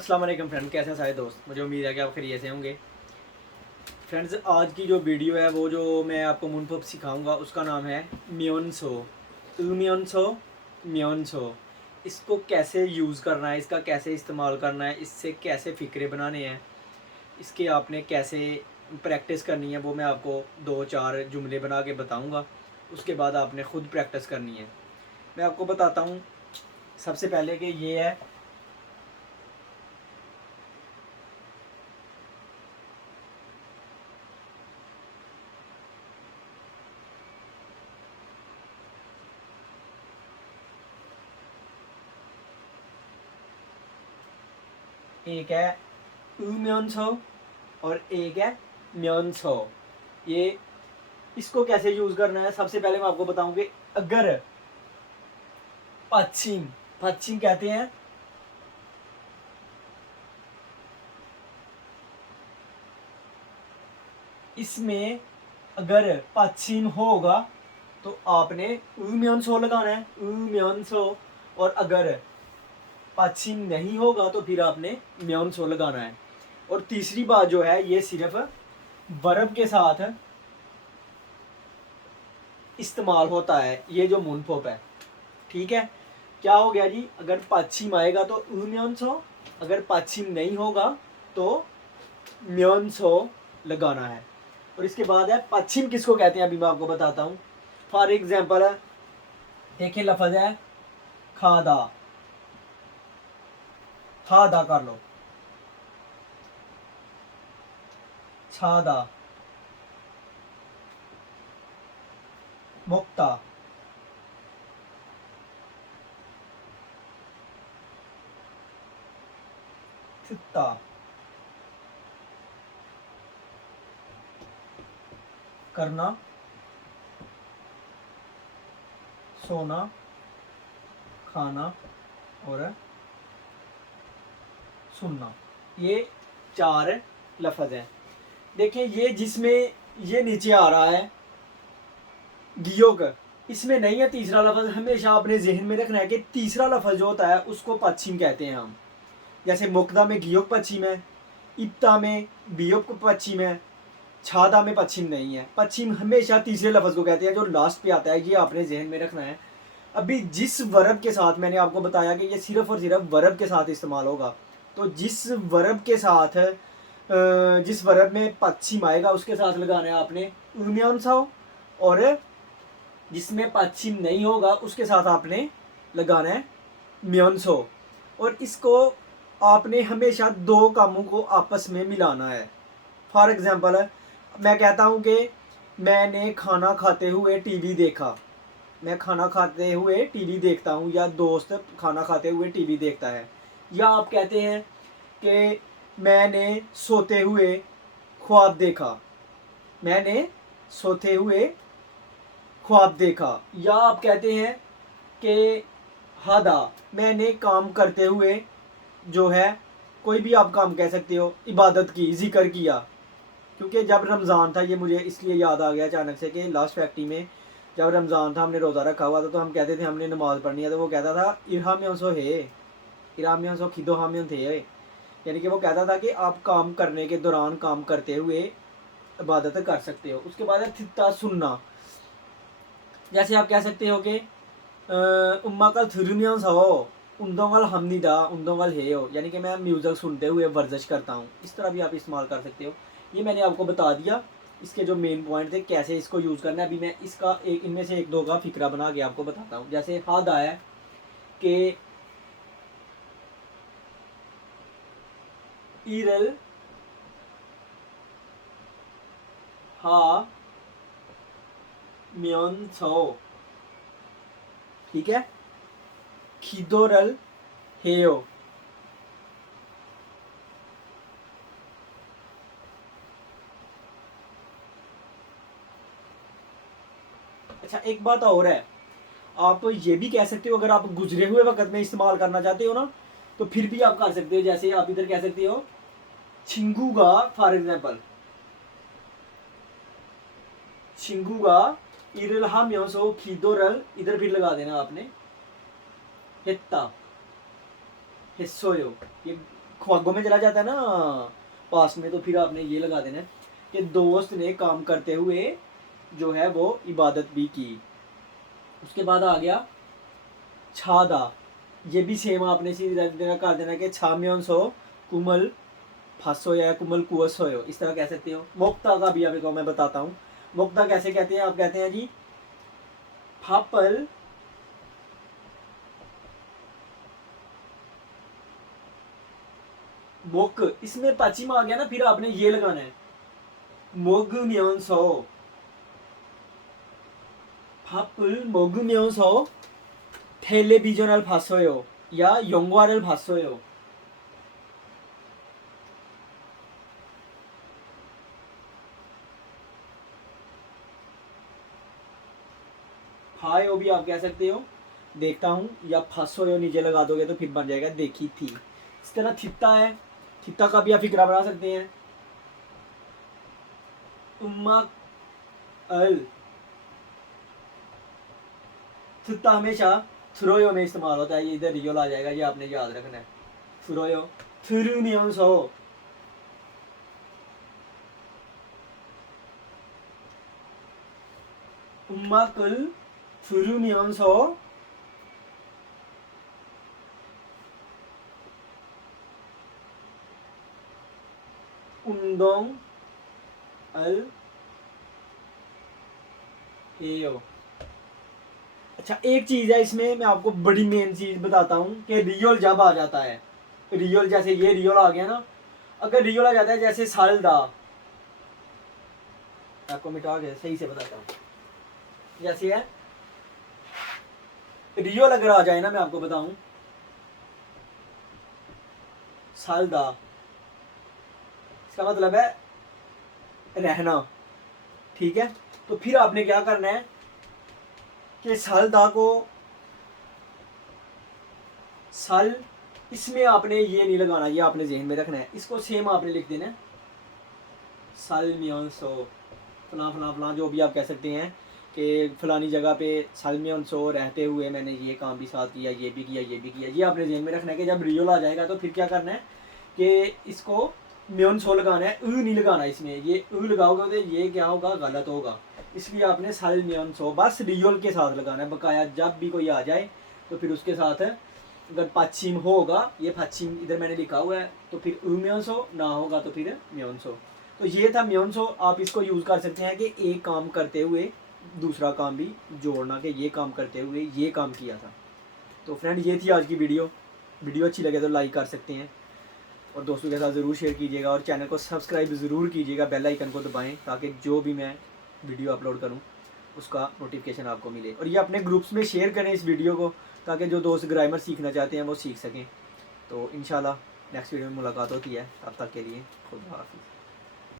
अस्सलाम वालेकुम फ्रेंड, कैसे हैं सारे दोस्त। मुझे उम्मीद है कि आप खैरियत से होंगे। फ्रेंड्स, आज की जो वीडियो है वो जो मैं आपको मुनफब सिखाऊंगा उसका नाम है म्योनसो। म्योनसो म्योनसो। इसको कैसे यूज़ करना है, इसका कैसे इस्तेमाल करना है, इससे कैसे फ़िक्रे बनाने हैं, इसके आपने कैसे प्रैक्टिस करनी है, वो मैं आपको 2-4 जुमले बना के बताऊँगा। उसके बाद आपने ख़ुद प्रैक्टिस करनी है। मैं आपको बताता हूँ सबसे पहले कि ये है एक है म्योनसो और एक है म्योनसो। ये इसको कैसे यूज़ करना है, सबसे पहले मैं आपको बताऊं कि अगर पश्चिम पश्चिम कहते हैं इसमें अगर पश्चिम होगा तो आपने म्योनसो लगाना है, म्योनसो। और अगर पश्चिम नहीं होगा तो फिर आपने म्योनसो लगाना है। और तीसरी बात जो है ये सिर्फ वर्ब के साथ इस्तेमाल होता है, ये जो मुनफोप है। ठीक है, क्या हो गया जी, अगर पश्चिम आएगा तो म्योनसो, अगर पश्चिम नहीं होगा तो म्योनसो लगाना है। और इसके बाद है पश्चिम किसको कहते हैं, अभी मैं आपको बताता हूँ। फॉर एग्जाम्पल है, देखिए लफज है खादा, खादा कर लो, छादा, मुक्ता, सित्ता, करना, सोना, खाना और सुनना। ये 4 लफज हैं। देखिए ये जिसमें ये नीचे आ रहा है गियोग, इसमें नहीं है तीसरा लफज। हमेशा अपने जहन में रखना है कि तीसरा लफज जो होता है उसको पश्चिम कहते हैं हम। जैसे मुक्ता में गियोग पश्चिम है, इब्ता में बियोग पश्चिम है, छादा में पश्चिम नहीं है। पश्चिम हमेशा तीसरे लफ्ज़ को कहते हैं जो लास्ट पे आता है, ये आपने जहन में रखना है। अभी जिस वर्ब के साथ मैंने आपको बताया कि ये सिर्फ और सिर्फ वर्ब के साथ इस्तेमाल होगा, तो जिस वर्ब के साथ जिस वर्ब में पश्चिम आएगा उसके साथ लगाना है आपने म्योनसो, और जिसमें पश्चिम नहीं होगा उसके साथ आपने लगाना है म्योनसो। और इसको आपने हमेशा 2 कामों को आपस में मिलाना है। फॉर एग्जांपल मैं कहता हूँ कि मैंने खाना खाते हुए टीवी देखा, मैं खाना खाते हुए टीवी देखता हूँ, या दोस्त खाना खाते हुए टीवी देखता है। या आप कहते हैं कि मैंने सोते हुए ख्वाब देखा, मैंने सोते हुए ख्वाब देखा। या आप कहते हैं कि हादा, मैंने काम करते हुए जो है, कोई भी आप काम कह सकते हो, इबादत की, जिक्र किया। क्योंकि जब रमज़ान था, ये मुझे इसलिए याद आ गया अचानक से कि लास्ट फैक्ट्री में जब रमज़ान था हमने रोज़ा रखा हुआ था, तो हम कहते थे हमने नमाज़ पढ़नी है, तो वो कहता था इरहाम्यों है, इरहाम्यों खिदो हाम्यों थे। यानी कि वो कहता था कि आप काम करने के दौरान काम करते हुए इबादत कर सकते हो। उसके बाद है थित्ता, सुनना। जैसे आप कह सकते हो कि उम्मा कल थुरुमियों हो, उन्दोंगल हमनिदा, उन्दोंगल है हो, यानी कि मैं म्यूज़िक सुनते हुए वर्जिश करता हूँ। इस तरह भी आप इस्तेमाल कर सकते हो। ये मैंने आपको बता दिया इसके जो मेन पॉइंट थे, कैसे इसको यूज़ करना है। अभी मैं इसका एक इनमें से 1-2 का फिक्रा बना के आपको बताता हूँ। जैसे हाद आया कि ईरल हा म्योनसो, ठीक है, खिदोरल हेयो। अच्छा, एक बात और है, आप ये भी कह सकते हो, अगर आप गुजरे हुए वक्त में इस्तेमाल करना चाहते हो ना, तो फिर भी आप कर सकते हो। जैसे आप इधर कह सकते हो छिंगूगा, फॉर एग्जाम्पल छिंगूगा, इरलहा म्योसो खीदोरल, इधर फिर लगा देना आपने हित्ता, हिस्सोयो। ये ख्वाबों में चला जाता है ना पास में, तो फिर आपने ये लगा देना कि दोस्त ने काम करते हुए जो है वो इबादत भी की। उसके बाद आ गया छादा, ये भी सेम आपने सीधा कर देना कि छाम्योन सो कुमल फासो या कुमल कुवस हो, इस तरह कह सकते हो। मोक्ता का भी आपको मैं बताता हूँ, मोक्ता कैसे कहते हैं। आप कहते हैं जी फापल मोक, इसमें पश्चिम आ गया ना, फिर आपने ये लगाना है मोगुम्योंसो, फापल मोगुम्योंसो 텔레비전을 봤어요 या 영화를 봤어요। फायो भी आप कह सकते हो देखता हूँ, या फासोयो नीचे लगा दोगे तो फिर बन जाएगा देखी थी। इस तरह थित्ता है, थित्ता का भी आप फिक्रा बना सकते हैं। उम्मा अल, थित्ता हमेशा थ्रोयो में इस्तेमाल होता है, ये इधर रियल आ जाएगा, ये आपने याद रखना है। थ्रोयो थ्रुमियोंसो, 음악을 들으면서 운동을 해요। अच्छा एक चीज़ है इसमें, मैं आपको बड़ी मेन चीज़ बताता हूँ कि रियल जब आ जाता है, रियल जैसे ये रियल आ गया ना, अगर रियल आ जाता है जैसे सालदा, आपको मिटा के सही से बताता हूँ, जैसे है रियल अगर आ जाए ना, मैं आपको बताऊं सालदा, इसका मतलब है रहना, ठीक है। तो फिर आपने क्या करना है कि सालदा को साल, इसमें आपने ये नहीं लगाना, ये आपने जहन में रखना है, इसको सेम आपने लिख देना है साल मियोंसो फलां फलां फलां, जो भी आप कह सकते हैं कि फलानी जगह पे सालमियोंसो रहते हुए मैंने ये काम भी साथ किया, ये भी किया, ये भी किया। ये आपने जहन में रखना है कि जब रियल आ जाएगा तो फिर क्या करना है कि इसको म्योंसो लगाना है, नहीं लगाना इसमें, ये लगाओगे तो ये क्या होगा, गलत होगा। इसलिए आपने सालमियोंसो बस रियल के साथ लगाना है, बकाया जब भी कोई आ जाए तो फिर उसके साथ अगर पश्चिम होगा, ये पश्चिम इधर मैंने लिखा हुआ है, तो फिर म्योंसो ना होगा तो फिर म्योंसो। तो ये था म्योंसो, आप इसको यूज़ कर सकते हैं कि एक काम करते हुए दूसरा काम भी जोड़ना, कि ये काम करते हुए ये काम किया था। तो फ्रेंड ये थी आज की वीडियो, वीडियो अच्छी लगे तो लाइक कर सकते हैं और दोस्तों के साथ ज़रूर शेयर कीजिएगा, और चैनल को सब्सक्राइब ज़रूर कीजिएगा, बेल आइकन को दबाएं ताकि जो भी मैं वीडियो अपलोड करूं उसका नोटिफिकेशन आपको मिले। और ये अपने ग्रुप्स में शेयर करें इस वीडियो को, ताकि जो दोस्त ग्रामर सीखना चाहते हैं वो सीख सकें। तो इंशाल्लाह नेक्स्ट वीडियो में मुलाकात होती है, तब तक के लिए खुदा हाफिज़।